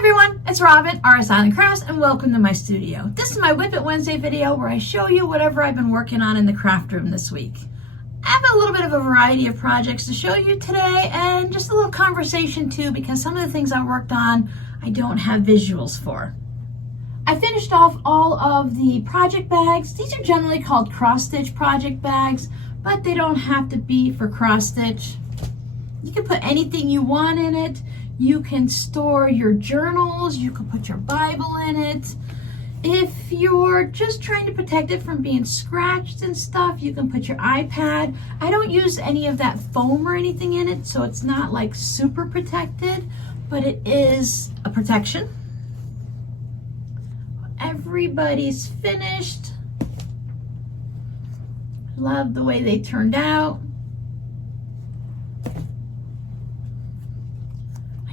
Everyone, it's Robin, RS Island Crafts, and welcome to my studio. This is my Whip It Wednesday video where I show you whatever I've been working on in the craft room this week. I have a little bit of a variety of projects to show you today and just a little conversation too, because some of the things I worked on I don't have visuals for. I finished off all of the project bags. These are generally called cross-stitch project bags, but they don't have to be for cross-stitch. You can put anything you want in it. You can store your journals, you can put your Bible in it. If you're just trying to protect it from being scratched and stuff, you can put your iPad. I don't use any of that foam or anything in it, so it's not like super protected, but it is a protection. Everybody's finished. Love the way they turned out.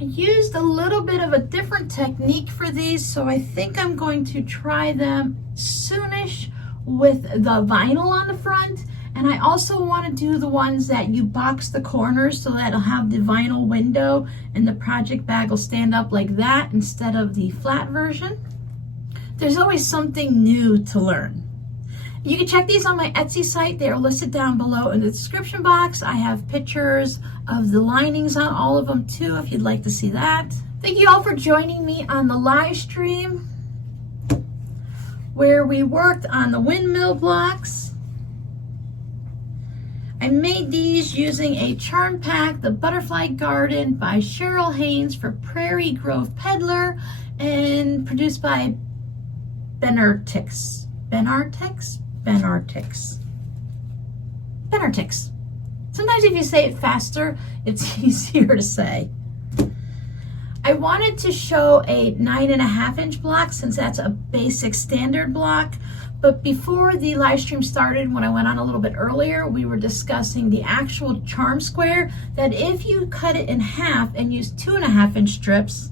I used a little bit of a different technique for these, so I think I'm going to try them soonish with the vinyl on the front. And I also want to do the ones that you box the corners so that it'll have the vinyl window and the project bag will stand up like that instead of the flat version. There's always something new to learn. You can check these on my Etsy site. They are listed down below in the description box. I have pictures of the linings on all of them too, if you'd like to see that. Thank you all for joining me on the live stream where we worked on the windmill blocks. I made these using a charm pack, the Butterfly Garden by Cheryl Haynes for Prairie Grove Peddler and produced by Benartix. Sometimes if you say it faster, it's easier to say. I wanted to show a 9.5 inch block since that's a basic standard block. But before the live stream started, when I went on a little bit earlier, we were discussing the actual charm square, that if you cut it in half and use 2.5 inch strips,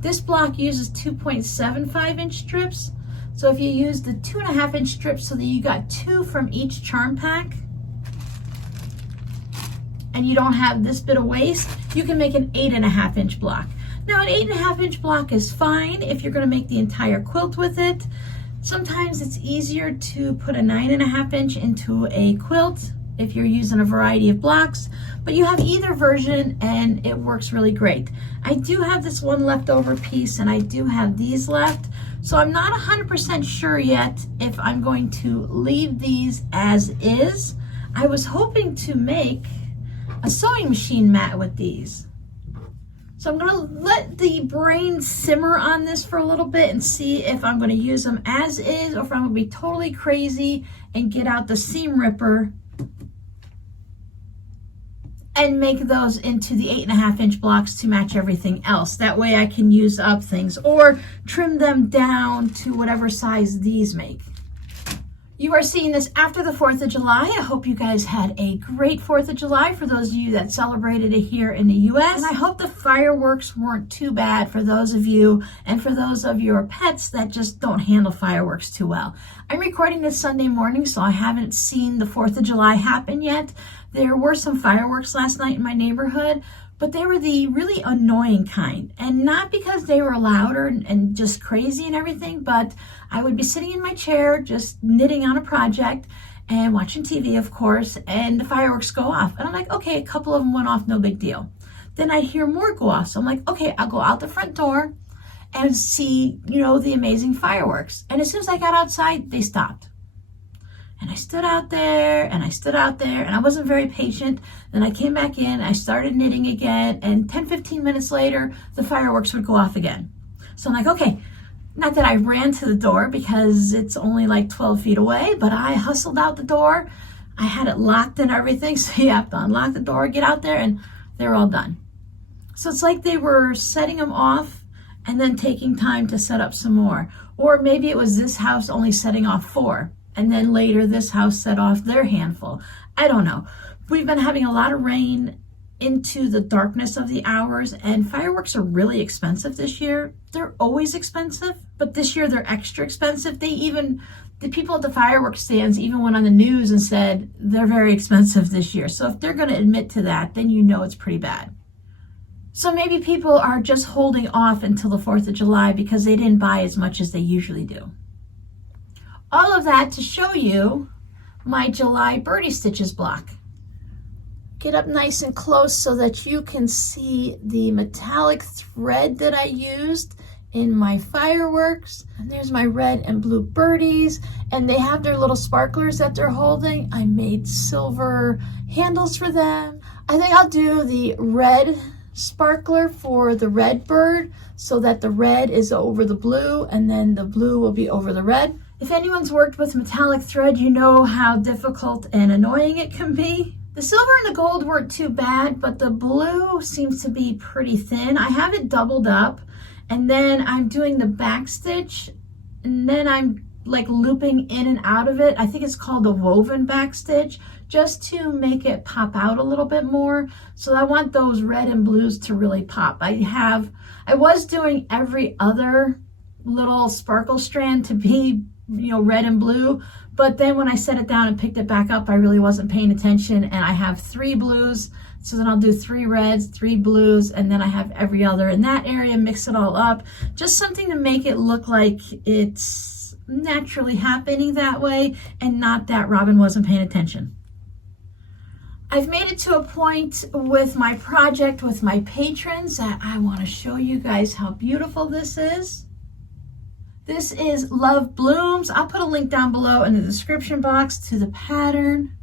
this block uses 2.75 inch strips. So if you use the 2.5 inch strips so that you got 2 from each charm pack, and you don't have this bit of waste, you can make an 8.5 inch block. Now an 8.5 inch block is fine if you're gonna make the entire quilt with it. Sometimes it's easier to put a 9.5 inch into a quilt if you're using a variety of blocks, but you have either version and it works really great. I do have this one leftover piece and I do have these left. So I'm not 100% sure yet if I'm going to leave these as is. I was hoping to make a sewing machine mat with these. So I'm gonna let the brain simmer on this for a little bit and see if I'm gonna use them as is or if I'm gonna be totally crazy and get out the seam ripper and make those into the 8.5 inch blocks to match everything else. That way I can use up things or trim them down to whatever size these make. You are seeing this after the 4th of July. I hope you guys had a great 4th of July for those of you that celebrated it here in the US. And I hope the fireworks weren't too bad for those of you and for those of your pets that just don't handle fireworks too well. I'm recording this Sunday morning, so I haven't seen the 4th of July happen yet. There were some fireworks last night in my neighborhood, but they were the really annoying kind. And not because they were louder and just crazy and everything, but I would be sitting in my chair just knitting on a project and watching TV, of course, and the fireworks go off. And I'm like, okay, a couple of them went off, no big deal. Then I'd hear more go off. So I'm like, okay, I'll go out the front door and see, the amazing fireworks. And as soon as I got outside, they stopped. And I stood out there and I stood out there and I wasn't very patient. Then I came back in, I started knitting again, and 10-15 minutes later, the fireworks would go off again. So I'm like, okay, not that I ran to the door because it's only like 12 feet away, but I hustled out the door. I had it locked and everything, so you have to unlock the door, get out there, and they're all done. So it's like they were setting them off and then taking time to set up some more. Or maybe it was this house only setting off 4. And then later this house set off their handful. I don't know. We've been having a lot of rain into the darkness of the hours, and fireworks are really expensive this year. They're always expensive, but this year they're extra expensive. The people at the fireworks stands even went on the news and said they're very expensive this year. So if they're going to admit to that, then it's pretty bad. So maybe people are just holding off until the 4th of July because they didn't buy as much as they usually do. All of that to show you my July birdie stitches block. Get up nice and close so that you can see the metallic thread that I used in my fireworks. And there's my red and blue birdies, and they have their little sparklers that they're holding. I made silver handles for them. I think I'll do the red sparkler for the red bird so that the red is over the blue and then the blue will be over the red. If anyone's worked with metallic thread, you know how difficult and annoying it can be. The silver and the gold weren't too bad, but the blue seems to be pretty thin. I have it doubled up, and then I'm doing the back stitch, and then I'm like looping in and out of it. I think it's called the woven back stitch, just to make it pop out a little bit more. So I want those red and blues to really pop. I was doing every other little sparkle strand to be, red and blue, but then when I set it down and picked it back up, I really wasn't paying attention, and I have 3 blues. So then I'll do 3 reds, 3 blues, and then I have every other in that area, mix it all up. Just something to make it look like it's naturally happening that way and not that Robin wasn't paying attention. I've made it to a point with my project with my patrons that I want to show you guys how beautiful this is. This is Love Blooms. I'll put a link down below in the description box to the pattern.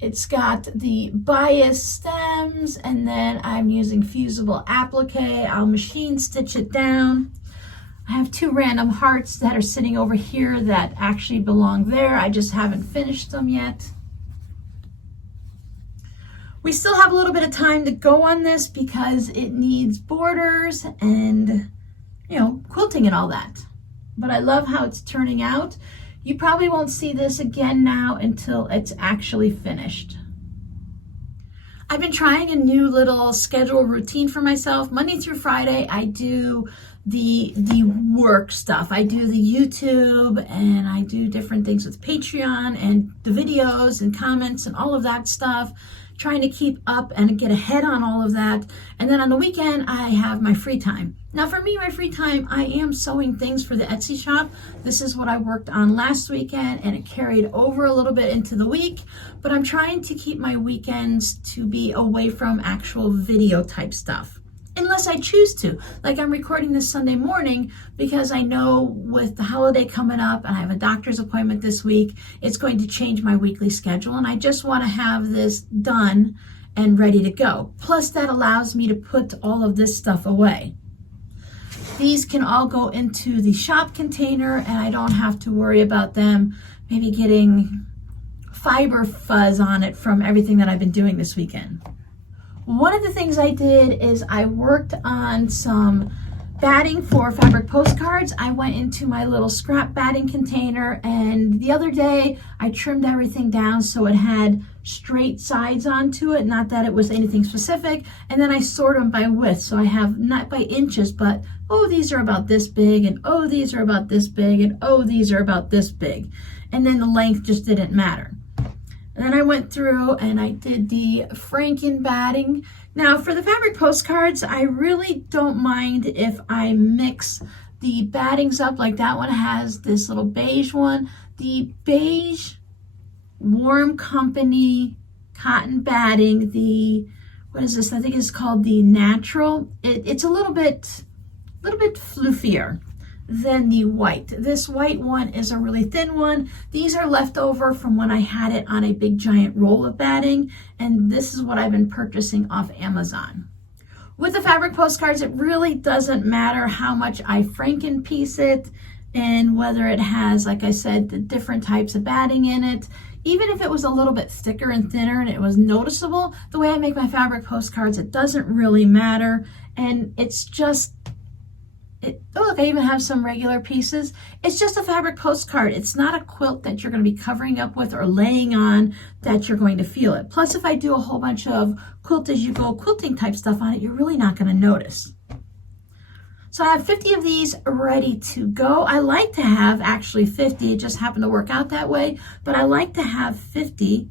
It's got the bias stems, and then I'm using fusible applique. I'll machine stitch it down. I have 2 random hearts that are sitting over here that actually belong there. I just haven't finished them yet. We still have a little bit of time to go on this because it needs borders and quilting and all that. But I love how it's turning out. You probably won't see this again now until it's actually finished. I've been trying a new little schedule routine for myself. Monday through Friday, I do the work stuff. I do the YouTube, and I do different things with Patreon and the videos and comments and all of that stuff, trying to keep up and get ahead on all of that. And then on the weekend, I have my free time. Now for me, my free time, I am sewing things for the Etsy shop. This is what I worked on last weekend, and it carried over a little bit into the week, but I'm trying to keep my weekends to be away from actual video type stuff. Unless I choose to. Like I'm recording this Sunday morning because I know with the holiday coming up and I have a doctor's appointment this week, it's going to change my weekly schedule, and I just want to have this done and ready to go. Plus that allows me to put all of this stuff away. These can all go into the shop container, and I don't have to worry about them maybe getting fiber fuzz on it from everything that I've been doing this weekend. One of the things I did is I worked on some batting for fabric postcards. I went into my little scrap batting container, and the other day I trimmed everything down so it had straight sides onto it, not that it was anything specific, and then I sort them by width. So I have not by inches, but oh, these are about this big, and oh, these are about this big, and oh, these are about this big. And then the length just didn't matter. And then I went through and I did the Franken batting. Now for the fabric postcards, I really don't mind if I mix the battings up. Like that one has this little beige one. The beige Warm Company cotton batting, what is this? I think it's called the Natural. It's a little bit fluffier than the white. This white one is a really thin one. These are left over from when I had it on a big giant roll of batting, and this is what I've been purchasing off Amazon. With the fabric postcards, it really doesn't matter how much I Frankenpiece it and whether it has, like I said, the different types of batting in it. Even if it was a little bit thicker and thinner and it was noticeable, the way I make my fabric postcards, it doesn't really matter. And it's just, oh look, I even have some regular pieces. It's just a fabric postcard. It's not a quilt that you're going to be covering up with or laying on that you're going to feel it. Plus, if I do a whole bunch of quilt as you go quilting type stuff on it, you're really not going to notice. So I have 50 of these ready to go. I like to have actually 50. It just happened to work out that way, but I like to have 50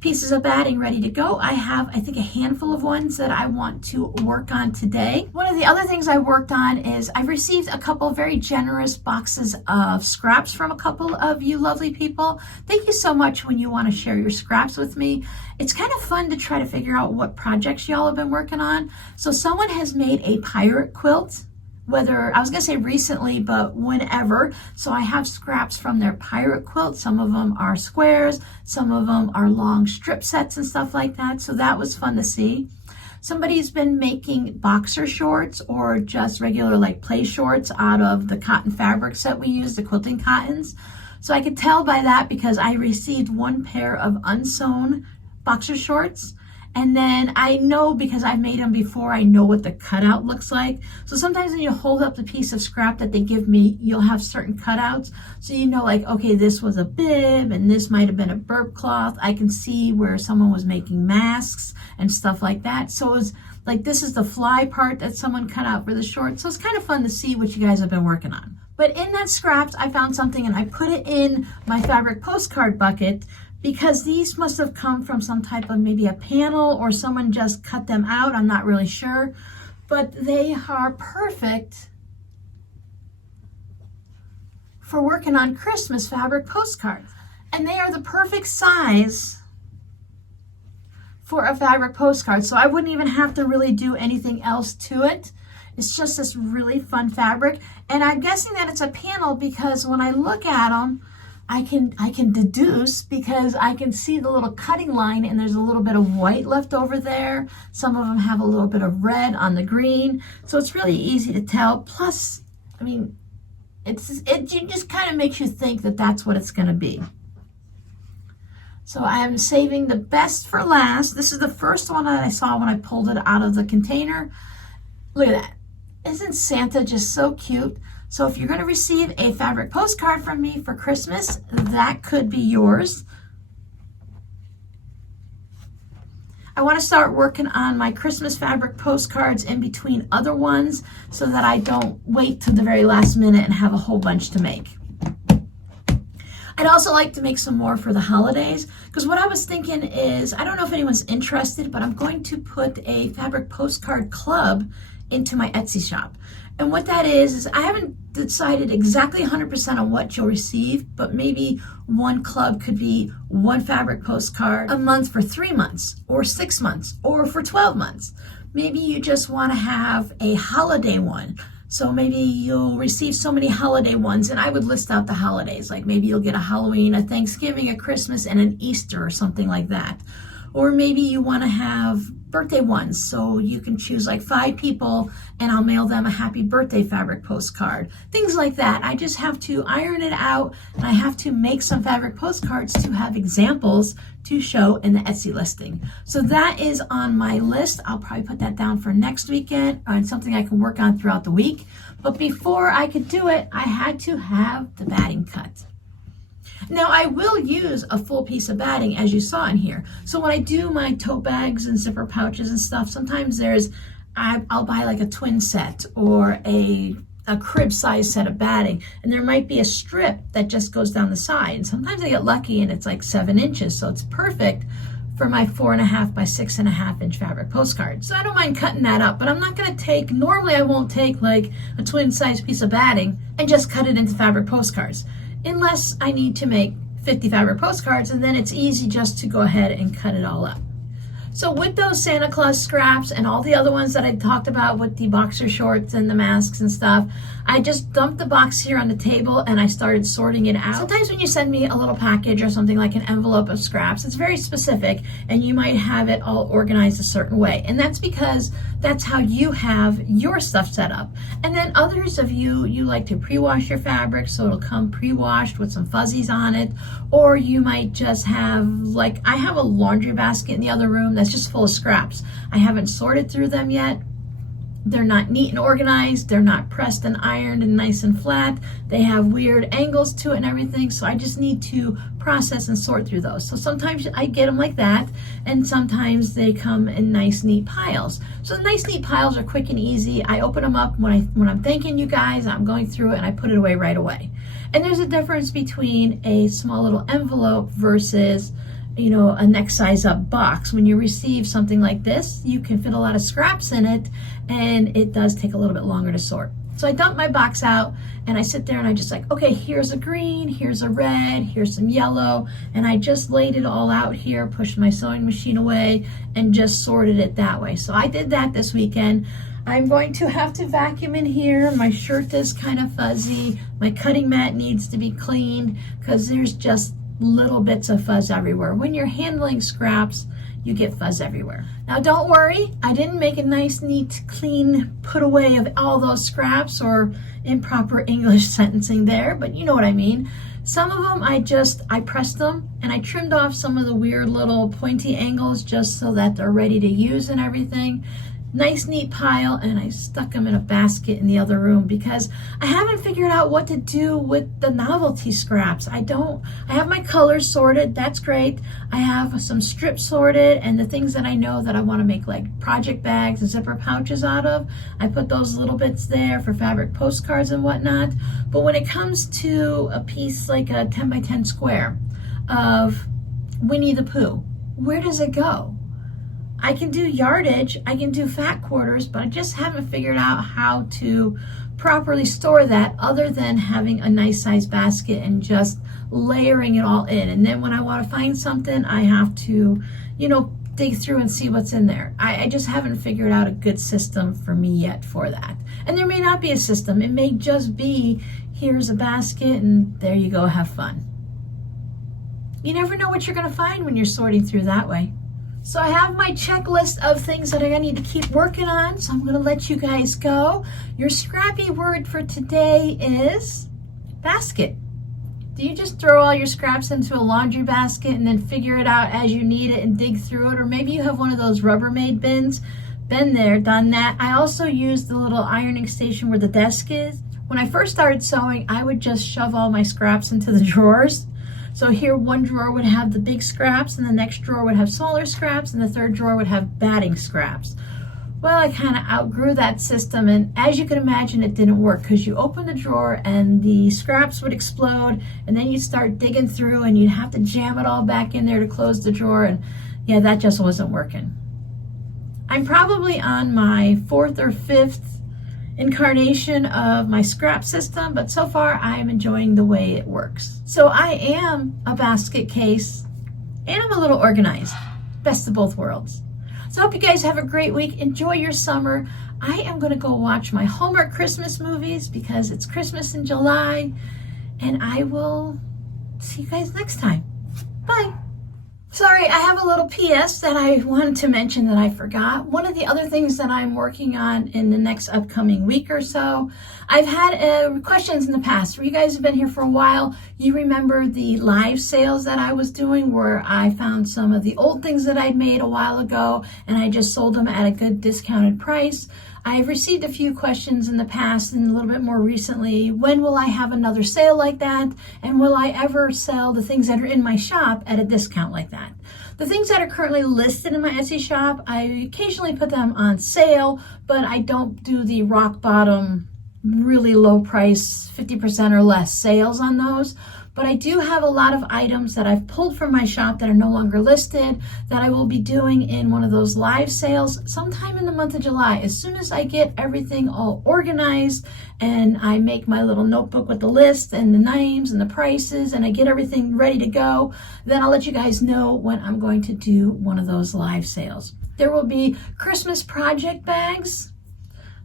pieces of batting ready to go. I have, I think, a handful of ones that I want to work on today. One of the other things I worked on is I've received a couple very generous boxes of scraps from a couple of you lovely people. Thank you so much when you want to share your scraps with me. It's kind of fun to try to figure out what projects y'all have been working on. So someone has made a pirate quilt, whether, I was gonna say recently, but whenever. So I have scraps from their pirate quilt. Some of them are squares, some of them are long strip sets and stuff like that. So that was fun to see. Somebody's been making boxer shorts or just regular like play shorts out of the cotton fabrics that we use, the quilting cottons. So I could tell by that because I received one pair of unsewn boxer shorts. And then I know, because I've made them before, I know what the cutout looks like. So sometimes when you hold up the piece of scrap that they give me, you'll have certain cutouts. So you know, like, okay, this was a bib and this might have been a burp cloth. I can see where someone was making masks and stuff like that. So it's like, this is the fly part that someone cut out for the short. So it's kind of fun to see what you guys have been working on. But in that scraps, I found something and I put it in my fabric postcard bucket, because these must have come from some type of maybe a panel or someone just cut them out. I'm not really sure, but they are perfect for working on Christmas fabric postcards. And they are the perfect size for a fabric postcard. So I wouldn't even have to really do anything else to it. It's just this really fun fabric. And I'm guessing that it's a panel because when I look at them, I can deduce, because I can see the little cutting line and there's a little bit of white left over there. Some of them have a little bit of red on the green. So it's really easy to tell. Plus, I mean, it just kind of makes you think that that's what it's going to be. So I am saving the best for last. This is the first one that I saw when I pulled it out of the container. Look at that. Isn't Santa just so cute? So if you're going to receive a fabric postcard from me for Christmas, that could be yours. I want to start working on my Christmas fabric postcards in between other ones so that I don't wait to the very last minute and have a whole bunch to make. I'd also like to make some more for the holidays, because what I was thinking is, I don't know if anyone's interested, but I'm going to put a fabric postcard club into my Etsy shop. And what that is I haven't decided exactly 100% on what you'll receive, but maybe one club could be one fabric postcard a month for 3 months or 6 months or for 12 months. Maybe you just want to have a holiday one. So maybe you'll receive so many holiday ones, and I would list out the holidays. Like maybe you'll get a Halloween, a Thanksgiving, a Christmas, and an Easter or something like that. Or maybe you want to have birthday ones, so you can choose like 5 people and I'll mail them a happy birthday fabric postcard. Things like that. I just have to iron it out, and I have to make some fabric postcards to have examples to show in the Etsy listing. So that is on my list. I'll probably put that down for next weekend, and something I can work on throughout the week. But before I could do it, I had to have the batting cut. Now I will use a full piece of batting, as you saw in here. So when I do my tote bags and zipper pouches and stuff, sometimes I'll buy like a twin set or a crib size set of batting, and there might be a strip that just goes down the side. And sometimes I get lucky and it's like 7 inches. So it's perfect for my 4.5 by 6.5 inch fabric postcard. So I don't mind cutting that up, but I'm not gonna take, normally I won't take like a twin size piece of batting and just cut it into fabric postcards, unless I need to make 50 fabric postcards, and then it's easy just to go ahead and cut it all up. So with those Santa Claus scraps and all the other ones that I talked about with the boxer shorts and the masks and stuff, I just dumped the box here on the table and I started sorting it out. Sometimes when you send me a little package or something like an envelope of scraps, it's very specific and you might have it all organized a certain way. And that's because that's how you have your stuff set up. And then others of you like to pre-wash your fabric, so it'll come pre-washed with some fuzzies on it. Or you might just have, like I have a laundry basket in the other room that's just full of scraps. I haven't sorted through them yet. They're not neat and organized. They're not pressed and ironed and nice and flat. They have weird angles to it and everything. So I just need to process and sort through those. So sometimes I get them like that, and sometimes they come in nice, neat piles. So the nice, neat piles are quick and easy. I open them up when I'm thanking you guys, I'm going through it, and I put it away right away. And there's a difference between a small little envelope versus you know, a next size up box. When you receive something like this, you can fit a lot of scraps in it, and it does take a little bit longer to sort. So I dump my box out and I sit there and I just like, okay, here's a green, here's a red, here's some yellow, and I just laid it all out here, pushed my sewing machine away, and just sorted it that way. So I did that this weekend. I'm going to have to vacuum in here. My shirt is kind of fuzzy. My cutting mat needs to be cleaned because there's just little bits of fuzz everywhere. When you're handling scraps, you get fuzz everywhere. Now don't worry, I didn't make a nice, neat, clean put away of all those scraps, or improper English sentencing there, but you know what I mean. Some of them I pressed them and I trimmed off some of the weird little pointy angles just so that they're ready to use and everything. Nice neat pile, and I stuck them in a basket in the other room because I haven't figured out what to do with the novelty scraps. I have my colors sorted, that's great. I have some strips sorted, and the things that I know that I want to make like project bags and zipper pouches out of, I put those little bits there for fabric postcards and whatnot. But when it comes to a piece like a 10 by 10 square of Winnie the Pooh, where does it go? I can do yardage, I can do fat quarters, but I just haven't figured out how to properly store that other than having a nice size basket and just layering it all in. And then when I want to find something, I have to, you know, dig through and see what's in there. I just haven't figured out a good system for me yet for that. And there may not be a system. It may just be, here's a basket and there you go, have fun. You never know what you're going to find when you're sorting through that way. So I have my checklist of things that I need to keep working on, so I'm going to let you guys go. Your scrappy word for today is basket. Do you just throw all your scraps into a laundry basket and then figure it out as you need it and dig through it? Or maybe you have one of those Rubbermaid bins. Been there, done that. I also use the little ironing station where the desk is. When I first started sewing, I would just shove all my scraps into the drawers. So here one drawer would have the big scraps, and the next drawer would have smaller scraps, and the third drawer would have batting scraps. Well, I kind of outgrew that system, and as you can imagine, it didn't work because you open the drawer and the scraps would explode, and then you'd start digging through and you'd have to jam it all back in there to close the drawer, and yeah, that just wasn't working. I'm probably on my 4th or 5th incarnation of my scrap system, but so far I'm enjoying the way it works. So I am a basket case and I'm a little organized. Best of both worlds. So I hope you guys have a great week. Enjoy your summer. I am going to go watch my Hallmark Christmas movies because it's Christmas in July, and I will see you guys next time. Bye. Sorry, I have a little PS that I wanted to mention that I forgot. One of the other things that I'm working on in the next upcoming week or so, I've had questions in the past where you guys have been here for a while. You remember the live sales that I was doing where I found some of the old things that I'd made a while ago and I just sold them at a good discounted price. I've received a few questions in the past and a little bit more recently. When will I have another sale like that? And will I ever sell the things that are in my shop at a discount like that? The things that are currently listed in my Etsy shop, I occasionally put them on sale, but I don't do the rock bottom, really low price, 50% or less sales on those. But I do have a lot of items that I've pulled from my shop that are no longer listed that I will be doing in one of those live sales sometime in the month of July. As soon as I get everything all organized and I make my little notebook with the list and the names and the prices and I get everything ready to go, then I'll let you guys know when I'm going to do one of those live sales. There will be Christmas project bags.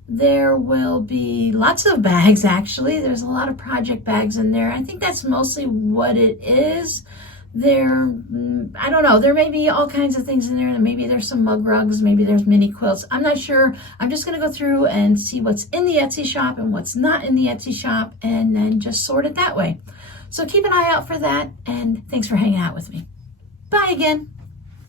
There will be lots of bags, actually. There's a lot of project bags in there. I think that's mostly what it is. I don't know, there may be all kinds of things in there. Maybe there's some mug rugs, maybe there's mini quilts. I'm not sure. I'm just going to go through and see what's in the Etsy shop and what's not in the Etsy shop and then just sort it that way. So keep an eye out for that, and thanks for hanging out with me. Bye again.